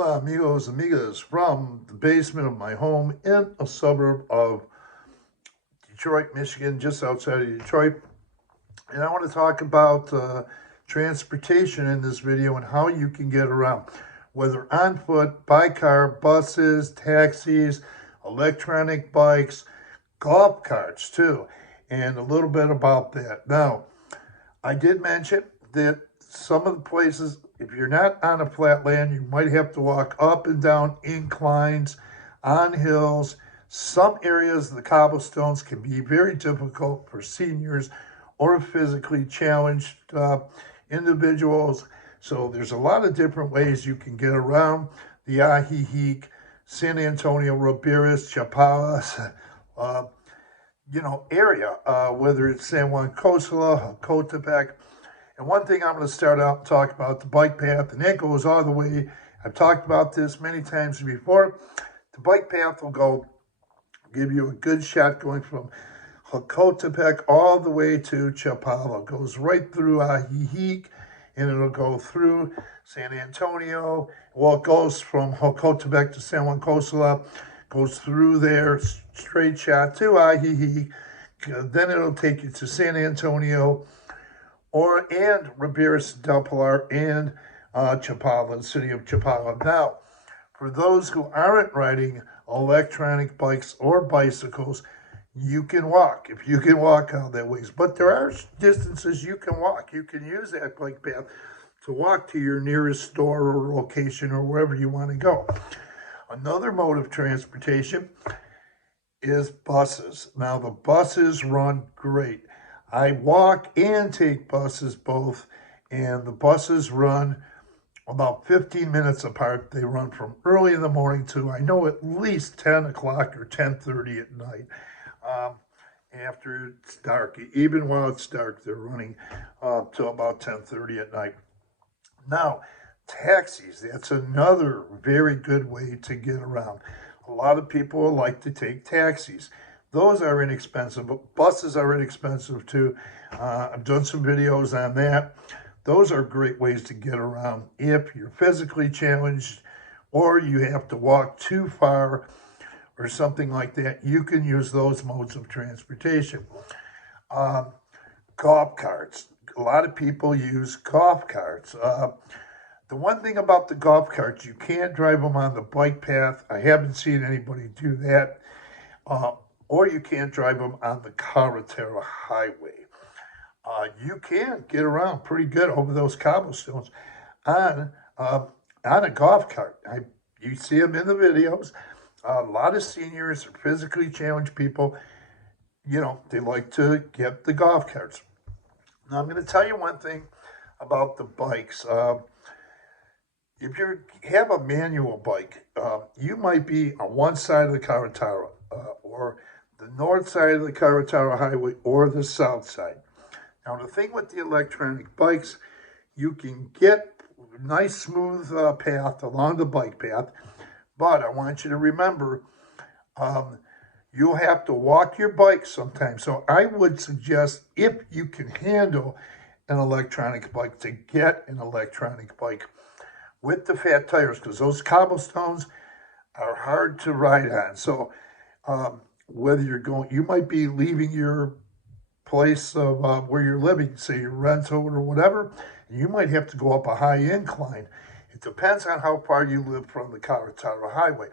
Hola, amigos, amigas, from the basement of my home in a suburb of Detroit, Michigan, just outside of Detroit. And I want to talk about transportation in this video and how you can get around, whether on foot, by car, buses, taxis, electronic bikes, golf carts too, and a little bit about that. Now, I did mention that some of the places, if you're not on a flat land, you might have to walk up and down inclines, on hills. Some areas, the cobblestones can be very difficult for seniors or physically challenged individuals. So there's a lot of different ways you can get around the Ajijic, San Antonio, Roberts, Chapalas, area, whether it's San Juan Costa, Cotepec. And one thing I'm going to start out and talk about the bike path, and that goes all the way. I've talked about this many times before. The bike path will give you a good shot going from Cotepec all the way to Chapala. It goes right through Ajijic, and it'll go through San Antonio. Well, it goes from Cotepec to San Juan Costa, goes through there, straight shot to Ajijic. Then it'll take you to San Antonio, and Ribera del Pilar and Chapala, the city of Chapala. Now, for those who aren't riding electronic bikes or bicycles, you can walk. If you can walk out that ways, but there are distances you can walk. You can use that bike path to walk to your nearest store or location or wherever you want to go. Another mode of transportation is buses. Now, the buses run great. I walk and take buses both, and the buses run about 15 minutes apart. They run from early in the morning to, I know, at least 10 o'clock or 10:30 at night. After it's dark, even while it's dark, they're running till about 10:30 at night. Now, taxis, that's another very good way to get around. A lot of people like to take taxis. Those are inexpensive, but buses are inexpensive too. I've done some videos on that. Those are great ways to get around if you're physically challenged or you have to walk too far or something like that. You can use those modes of transportation. Golf carts. A lot of people use golf carts. The one thing about the golf carts, you can't drive them on the bike path. I haven't seen anybody do that. Or you can't drive them on the Carretera highway. You can get around pretty good over those cobblestones on a golf cart. You see them in the videos. A lot of seniors or physically challenged people, they like to get the golf carts. Now, I'm going to tell you one thing about the bikes. If you have a manual bike, you might be on one side of the Carretera or the north side of the Carretera highway or the south side. Now, the thing with the electronic bikes, you can get a nice smooth path along the bike path, but I want you to remember, you'll have to walk your bike sometimes. So I would suggest, if you can handle an electronic bike, to get an electronic bike with the fat tires, because those cobblestones are hard to ride on. So whether you might be leaving your place of where you're living, say your rental or whatever, and you might have to go up a high incline. It depends on how far you live from the Carretera highway.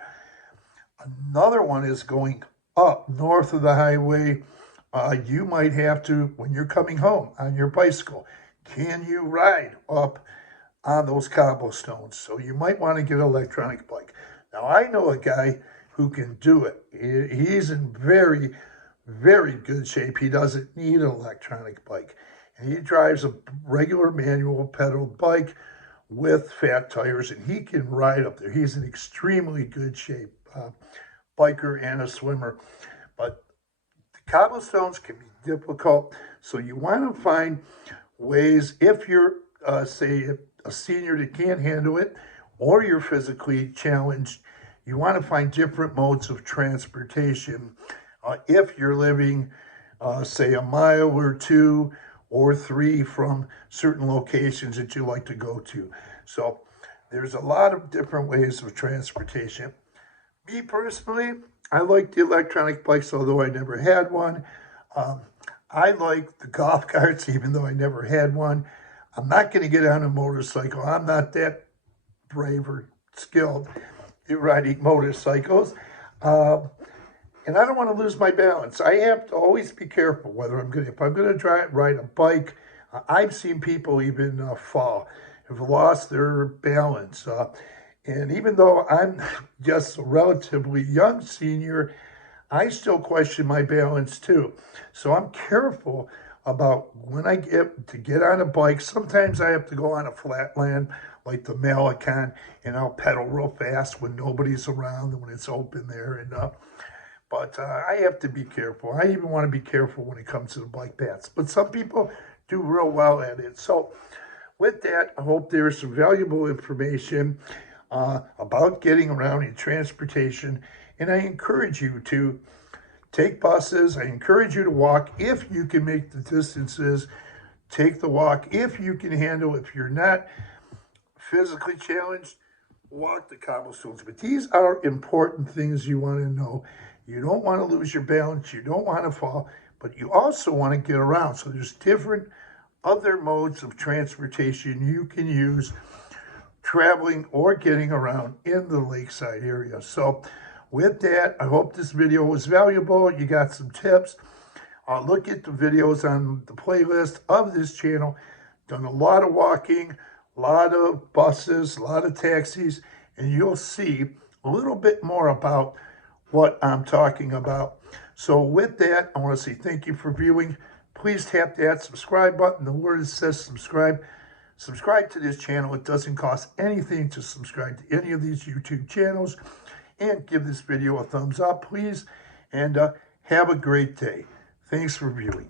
Another one is going up north of the highway. You might have to, when you're coming home on your bicycle, can you ride up on those cobblestones? So you might want to get an electronic bike. Now, I know a guy who can do it. He's in very, very good shape. He doesn't need an electronic bike. And he drives a regular manual pedal bike with fat tires, and he can ride up there. He's in extremely good shape, biker and a swimmer. But the cobblestones can be difficult, so you want to find ways, if you're, say, a senior that can't handle it, or you're physically challenged, you want to find different modes of transportation. If you're living, say, a mile or 2 or 3 from certain locations that you like to go to. So There's a lot of different ways of transportation. Me personally, I like the electronic bikes, although I never had one. Um, I like the golf carts, even though I never had one. I'm not going to get on a motorcycle. I'm not that brave or skilled at riding motorcycles. Um, and I don't want to lose my balance. I have to always be careful whether if I'm going to ride a bike. I've seen people even fall, have lost their balance. And even though I'm just a relatively young senior, I still question my balance too. So I'm careful about when I get on a bike. Sometimes I have to go on a flat land like the Malecon, and I'll pedal real fast when nobody's around and when it's open there. But I have to be careful. I even want to be careful when it comes to the bike paths. But some people do real well at it. So with that, I hope there's some valuable information about getting around in transportation. And I encourage you to take buses. I encourage you to walk if you can make the distances. Take the walk if you can handle. If you're not physically challenged, walk the cobblestones. But these are important things you want to know. You don't want to lose your balance. You don't want to fall, but you also want to get around. So there's different other modes of transportation you can use traveling or getting around in the Lakeside area. So with that, I hope this video was valuable. You got some tips. Look at the videos on the playlist of this channel. Done a lot of walking, a lot of buses, a lot of taxis, and you'll see a little bit more about what I'm talking about. So with that, I want to say thank you for viewing. Please tap that subscribe button, the word that says subscribe. Subscribe to this channel. It doesn't cost anything to subscribe to any of these YouTube channels. And give this video a thumbs up, please. And have a great day. Thanks for viewing.